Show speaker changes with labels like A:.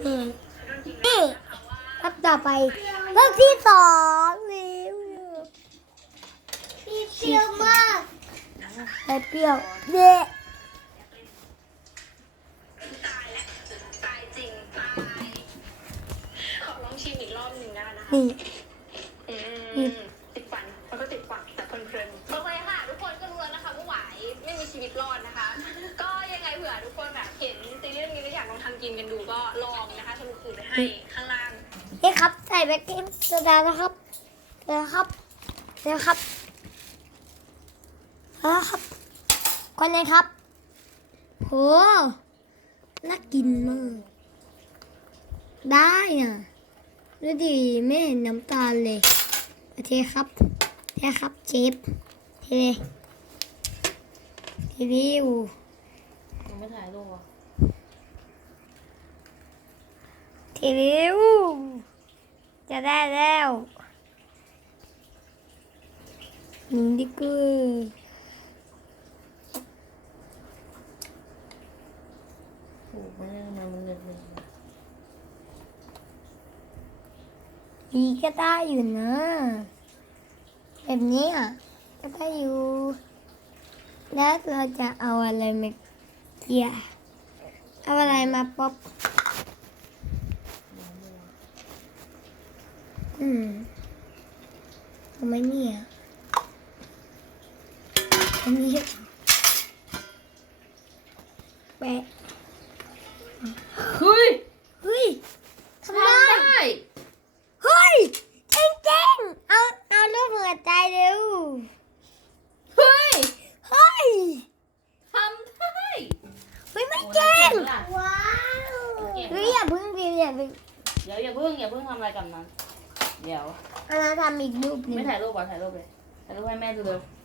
A: นี่นี่ครับต่อไปเรื่องที่สองเร็วเปรี้ยวมากเปรี้ยวเด็ด
B: ตายแล้วตายจริงตายขอลองชิมอีกรอบหนึ่งได้นะคะ
A: นี่
B: ติดฟันมันก็ติดฟันแต่เพลินๆโอเคค่ะทุกคนก็รู้แล้วนะคะว่าหวายไม่มีชีวิตรอดนะคะ ก็ยังไงเผื่อทุกคนแบบเห็นซีรีส์เรื่องนี้แล้วอยากลองทำกินกันดูก็ลองนะคะสรุปสูตรไว้ให้ข้างล่าง
A: นี่ครับใส่เบกกิ้งโซดานะครับเดี๋ยวครับคนเลยครับโหน่ากินมากได้น่ะดูดิไม่เห็นน้ำตาลเลยโอเคครับเชฟเทเลยวิว
C: ยังไม่ถ่ายรูปอ่ะ
A: วิวจะได้แล้วนี่ดิกู
C: ถูกไม่ได้มันเหนื่อย
A: ดีก็ได้อยู่นะแบบนี้อ่ะก็ได้อยู่แล้วเราจะเอาอะไรมาเกี่ยเอาอะไรมาป๊อปทำไมเนี่ยอันนี้แปะ
C: เฮ้ย
A: เฮ้ยทำ
C: ทำ
A: ได้
C: ได้
A: เฮ้ยเจ๋งๆเอารูปหัวใจเร็ว
C: เฮ้ย
A: เฮ้ย
C: ทำได้
A: เฮ้ยไม่เก่ง
C: โอ้ย
A: ว้าว
C: เก่ง
A: เฮ้ยอย่าเพิ่งพิมพ์อย่าเพิ่ง
C: เดี๋ยวอย่าเพิ่งทำอะไรกับนั้นเดี๋ยว
A: อันนั้นทำอีกรูปหนึง
C: ไม่ถ่ายรูปก่อนถ่ายรูปเลยถ่ายรูปให้แม่ดูเลย